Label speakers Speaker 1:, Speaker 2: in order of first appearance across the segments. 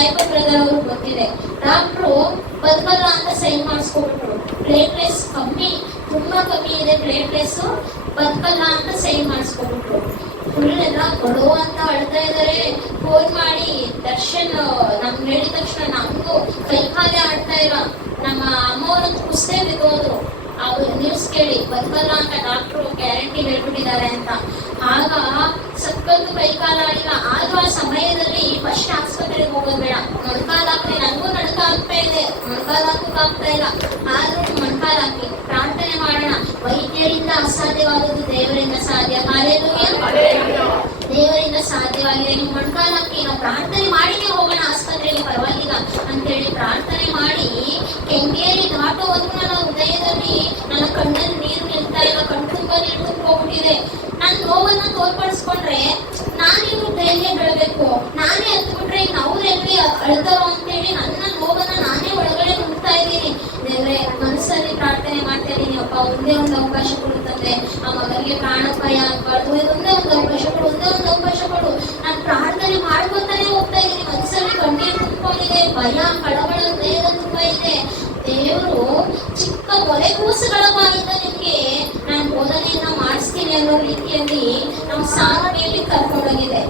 Speaker 1: Rayappa brother ಅವರು ಗೊತ್ತಿದೆ. Doctor ಬದುಕಲ್ಲ ಅಂತ ಸೈನ್ ಮಾಡಿಸ್ಕೊಬಿಟ್ರು. ಪ್ಲೇಟ್ಲೆಸ್ ಕಮ್ಮಿ, ತುಂಬಾ ಕಮ್ಮಿ ಇದೆ ಪ್ಲೇಟ್ಲೆಸ್ ಬದುಕಲ್ಲ ಅಂತ ಸೈನ್ ಮಾಡಿಸ್ಕೊಬಿಟ್ರು. ಫುಲ್ ಎಲ್ಲ ಕೊಡೋ ಅಂತ ಅಳ್ತಾ ಇದಾರೆ. ಫೋನ್ ಮಾಡಿ, ದರ್ಶನ್ ನಮ್ಗೆ ಹೇಳಿದ ತಕ್ಷಣ ನಮಗೂ ಕೈ ಕಾಲೇ ಆಡ್ತಾ ಇಲ್ಲ. ನಮ್ಮ ಅಮ್ಮವ್ರಂತೂ ಕುಸ್ತೇ ಬಿದ್ದೋದ್ರು. ಅವ್ರು ನ್ಯೂಸ್ ಕೇಳಿ ಬದುಕಲ್ಲ ಅಂತ ಡಾಕ್ಟ್ರು ಗ್ಯಾರಂಟಿ ಹೇಳ್ಬಿಟ್ಟಿದ್ದಾರೆ ಅಂತ. ಆಗ ಸಕ್ಕತ್ತು ಕೈ ಕಾಲ ಆಡಿಲ್ಲ ಆದ್ರೂ ಆ ಸಮಯದಲ್ಲಿ ಫಸ್ಟ್ ಆಸ್ಪತ್ರೆಗೆ ಹೋಗೋದು ಬೇಡ. ಮೊಣಕಾಲ್ ಹಾಕ್ರಿ ನನಗೂ ನಡ್ಕ ಆಗ್ತಾ ಇದೆ. ಮೊಣಕಾಲ್ ಹಾಕಕ್ ಆಗ್ತಾ ಇಲ್ಲ. ಆದ್ರೂ ಮೊಣಕಾಲ್ ಹಾಕಿ ಪ್ರಾರ್ಥನೆ ಮಾಡೋಣ. ವೈದ್ಯರಿಂದ ಅಸಾಧ್ಯವಾದದ್ದು ದೇವರಿಂದ ಸಾಧ್ಯ. ದೇವರಿಂದ ಸಾಧ್ಯವಾಗಿದೆ. ನೀವು ಮೊಣಕಾಲ್ ಹಾಕಿ ನಾವು ಪ್ರಾರ್ಥನೆ ಮಾಡಿನೇ ಹೋಗೋಣ. ಆಸ್ಪತ್ರೆಗೆ ಪರವಾಗಿಲ್ಲ. ಅಂತೇಳಿ ಪ್ರಾರ್ಥನೆ ಮಾಡಿ ಕೆಂಗೇರಿ ದಾಟುವರೆಗೂ ನನ್ನ ಹೃದಯದಲ್ಲಿ ನನ್ನ ಕಣ್ಣಲ್ಲಿ ನೀರು ನಿಲ್ತಾ ಇಲ್ಲ. ಕಣ್ ತುಂಬ ನೀರು ನೋವನ್ನ ತೋರ್ಪಡಿಸ್ಕೊಂಡ್ರೆ ನಾನು ಇವ್ರು ಧೈರ್ಯ ಬೆಳಬೇಕು. ನಾನೇ ಹತ್ಬಿಟ್ರೆ ಇನ್ನು ಅವ್ರೆಲ್ಲಿ ಅಳ್ತಾರೋ ಅಂತೇಳಿ ನನ್ನ ನೋವನ್ನ ನಾನೇ ಒಳಗಡೆ ನುಗ್ತಾ ಇದ್ದೀನಿ. ದೇವ್ರೆ, ಮನಸ್ಸಲ್ಲಿ ಪ್ರಾರ್ಥನೆ ಮಾಡ್ತಾ ಇದ್ದೀನಿ. ಅಪ್ಪ, ಒಂದೇ ಒಂದು ಅವಕಾಶ ಕೊಡುತ್ತದೆ ಆ ಮಗನಿಗೆ ಪ್ರಾಣಪಾಯ ಆಗ್ಬಾರ್ದು. ಒಂದೇ ಒಂದು ಅವಕಾಶ ಕೊಡು, ಒಂದೇ ಒಂದು ಅವಕಾಶ ಕೊಡು. ನಾನು ಪ್ರಾರ್ಥನೆ ಮಾಡ್ಕೊತಾನೆ ಹೋಗ್ತಾ ಇದ್ದೀನಿ. ಮನಸ್ಸಲ್ಲಿ ಕಣ್ಣೀರು ತುಂಬಿಕೊಂಡಿದೆ, ಭಯ, ಕಳವಳ ವೇಗ ತುಂಬಾ ಇದೆ. ದೇವರು ಚಿಕ್ಕ ಮೊಲೆ ಕೂಸುಗಳ ಬಾಯಿಂದ ನಿಮ್ಗೆ ನಾನು ಬೋಧನೆಯನ್ನ ಹೋಗ್ತೀನಿ ಅನ್ನೋ ರೀತಿಯಲ್ಲಿ ನಮ್ಮ ಸಾಲನೆಯಲ್ಲಿ ಕರ್ಕೊಂಡೋಗಿದೆ.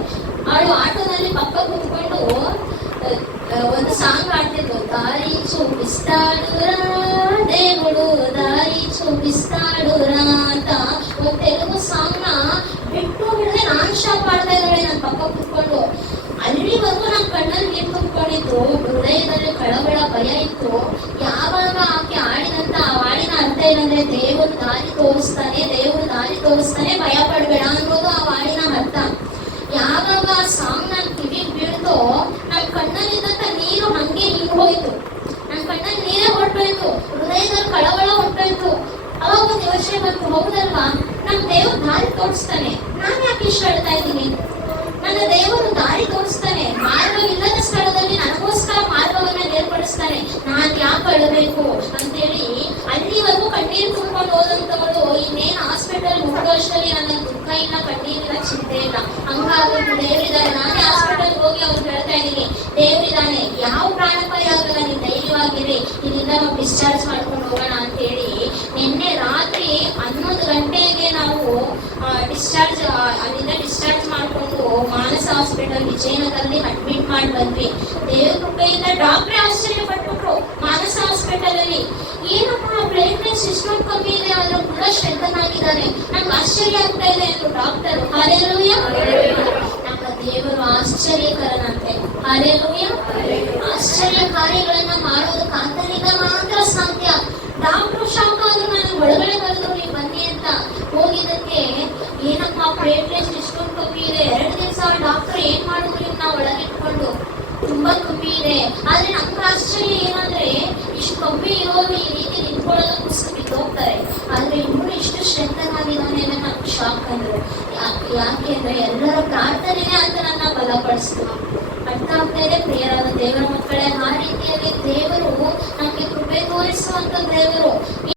Speaker 1: ಅವಳು ಆಟೋದಲ್ಲಿ ಪಕ್ಕ ಕುತ್ಕೊಂಡು ಒಂದು ಸಾಂಗ್ ಆಡ್ತಿದ್ರು ದಾರಿ ಚೂಪಿಸ್ತಾಡುರ ದೇವಳು, ದಾರಿ ಚೂಪಿಸ್ತಾಡುರ ಅಂತ. ಒಂದು ತೆಲುಗು ಸಾಂಗ್ನ ಬಿಟ್ಟು ಬಿಡದೆ ನಾನ್ ಶಾಪ್ ಆಡ್ತಾ ಇದ್ದಾಳೆ ನನ್ನ ಪಕ್ಕ ಕುತ್ಕೊಂಡು. ಅಲ್ಲಿವರೆಗೂ ನಮ್ಮ ಕಣ್ಣಲ್ಲಿ ನೀರು ತುಂಬಿಕೊಂಡಿತ್ತು. ಹೃದಯದಲ್ಲಿ ಕಳವಳ ಭಯ ಇತ್ತು. ಯಾವಾಗ ಆಕೆ ಆಡಿದಂತ ಆ ಹಾಡಿನ ಅರ್ಥ ಏನಂದ್ರೆ ದೇವರು ದಾರಿ ತೋರಿಸ್ತಾನೆ ದೇವ್ ತೋರಿಸ್ತಾನೆ, ಭಯ ಪಡ್ಬೇಡ ಅನ್ನೋದು ಆ ಹಾಡಿನ ಅರ್ಥ. ಯಾವಾಗ ಆ ಸಾಂಗ್ ನನ್ನ ಕಿವಿಗೆ ಬೀಳ್ತೋ ನನ್ನ ಕಣ್ಣಲ್ಲಿದ್ದಂತ ನೀರು ಹಂಗೆ ಹಿಂಗ್ ಹೋಯ್ತು. ನನ್ನ ಕಣ್ಣಲ್ಲಿ ನೀರೇ ಹೊರಟೋಯ್ತು, ಹೃದಯದಲ್ಲಿ ಕಳವಳ ಹೊರಟೋಯ್ತು. ಅವಾಗ ಒಂದು ಯೋಚನೆ ಬಂತು, ಹೌದಲ್ವಾ? ನಮ್ಮ ದೇವ್ರ ದಾರಿ ತೋರಿಸ್ತಾನೆ. ನಾನು ಯಾಕೆ ಇಷ್ಟ ಹೇಳ್ತಾ ಇದ್ದೀನಿ? ನನ್ನ ದೇವರು ದಾರಿ ತೋರಿಸ್ತಾನೆ ಮಾರ್ಗ ಇಲ್ಲದ ಸ್ಥಳದಲ್ಲಿ ನನಗೋಸ್ಕರ ಮಾರ್ಗವನ್ನ ಏರ್ಪಡಿಸ್ತಾನೆ ನಾನ್ ಯಾಕೆ ಅಳಬೇಕು ಅಂತೇಳಿ ಅಲ್ಲಿವರೆಗೂ ಕಣ್ಣೀರು ತುಂಬಿಕೊಂಡು ಹೋದಂತವಳು ಇನ್ನೇನು ಹಾಸ್ಪಿಟಲ್ ಮುಗಿದೋಷ್ಟರಲ್ಲಿ ನನ್ನ ದುಃಖ ಇಲ್ಲ ಕಣ್ಣೀರಿಲ್ಲ ಚಿಂತೆ ಇಲ್ಲ. ಹಂಗಾಗಿ ದೇವರಿದ್ದಾನೆ ನಾನೇ ಹಾಸ್ಪಿಟಲ್ ಹೋಗಿ ಅವ್ರು ಹೇಳ್ತಾ ಇದ್ದೀನಿ, ದೇವರಿದ್ದಾನೆ, ಯಾವ ಪ್ರಾಣಪಾಯ ಆಗಲ್ಲ, ನೀವು ಧೈರ್ಯವಾಗಿರಿ. ಇಲ್ಲಿಂದ ನಾವು ಡಿಸ್ಚಾರ್ಜ್ ಮಾಡ್ಕೊಂಡು ಹೋಗೋಣ ಅಂತ ಹೇಳಿ ನಿನ್ನೆ ರಾತ್ರಿ ಹನ್ನೊಂದು ಗಂಟೆಗೆ ನಾವು ಡಿಸ್ಚಾರ್ಜ್ ಅಲ್ಲಿಂದ ಡಿಸ್ಚಾರ್ಜ್ ಮಾಡ್ಕೊಂಡು ಮಾನಸ ಹಾಸ್ಪಿಟಲ್ ವಿಜಯನಗರದಲ್ಲಿ ಅಡ್ಮಿಟ್ ಮಾಡಿ ಬಂದ್ವಿ. ದೇವ್ರ ಕೃಪೆಯಿಂದ ಡಾಕ್ಟ್ರೇ ಆಶ್ಚರ್ಯ ಪಟ್ಬಿಟ್ರು ಮಾನಸ ಹಾಸ್ಪಿಟಲ್ ಅಲ್ಲಿ ಏನಪ್ಪ ಪ್ಲೇಟ್ಲೆಟ್ಸ್ ಇಷ್ಟೊಂದು ಕಮ್ಮಿ ಇದೆ ಆದ್ರೆ ಫುಲ್ಲ ಸ್ಟ್ರೆಂಥನ್ ಆಗಿದ್ದಾನೆ ನಂಗೆ ಆಶ್ಚರ್ಯ ಆಗ್ತಾ ಇದೆ ಅಂದ್ರು ಡಾಕ್ಟರ್ ಹಾಲೆಲೂಯ ನಮ್ಮ ದೇವರು ಆಶ್ಚರ್ಯಕರನಂತೆ ಹಾಲೆಲೂಯ ಆಶ್ಚರ್ಯ ಕಾರ್ಯಗಳನ್ನ ಮಾಡೋದು ಕಾತನಿಂದ ಮಾತ್ರ ಸಾಧ್ಯ ಡಾಕ್ಟ್ರು ಶಾಕ್ ಆದ್ರು ನನಗೆ ಒಳಗಡೆ ಕರೆದ್ರು ನೀವು ಬನ್ನಿ ಅಂತ ಹೋಗಿದ್ದಕ್ಕೆ ಏನಪ್ಪ ಪ್ಲೇಟ್ಲೆಟ್ಸ್ ಇಷ್ಟೊಂದು ಕಮ್ಮಿ ಇದೆ. ಎರಡು ದಿವಸ ಡಾಕ್ಟರ್ ಏನ್ ಮಾಡಿದ್ರು ಇವ್ನ ಒಳಗಿಟ್ಕೊಂಡು ತುಂಬಾ ಕಮ್ಮಿ ಇದೆ. ಆದ್ರೆ ನಮ್ಮ ಆಶ್ಚರ್ಯ ಏನಂದ್ರೆ, ಇಷ್ಟು ಕಮ್ಮಿ ಇರೋರು ಈ ರೀತಿ ನಿಂತ್ಕೊಳ್ಳೋದು ಪುಸ್ತಕ ಬಿದ್ದೋಗ್ತಾರೆ. ಆದ್ರೆ ಇನ್ನೂ ಇಷ್ಟು ಆಗಿದ್ದಾನೆ ಅನ್ನೋ ನಮ್ಗೆ ಶಾಕ್ ಅಂದ್ರು. ಯಾಕೆ ಯಾಕೆ ಅಂದ್ರೆ ಎಲ್ಲರ ಪ್ರಾರ್ಥನೆನೇ ಅಂತ ನನ್ನ ಬಲಪಡಿಸ್ತು ಅರ್ಥ ಆಗ್ತಾ ಇದೆ, ಪ್ರಿಯರಾದ ದೇವರ ಮಕ್ಕಳೇ, ಆ ರೀತಿಯಲ್ಲಿ ದೇವರು ನಮಗೆ ಕೃಪೆ ತೋರಿಸುವಂತ ದೇವರು.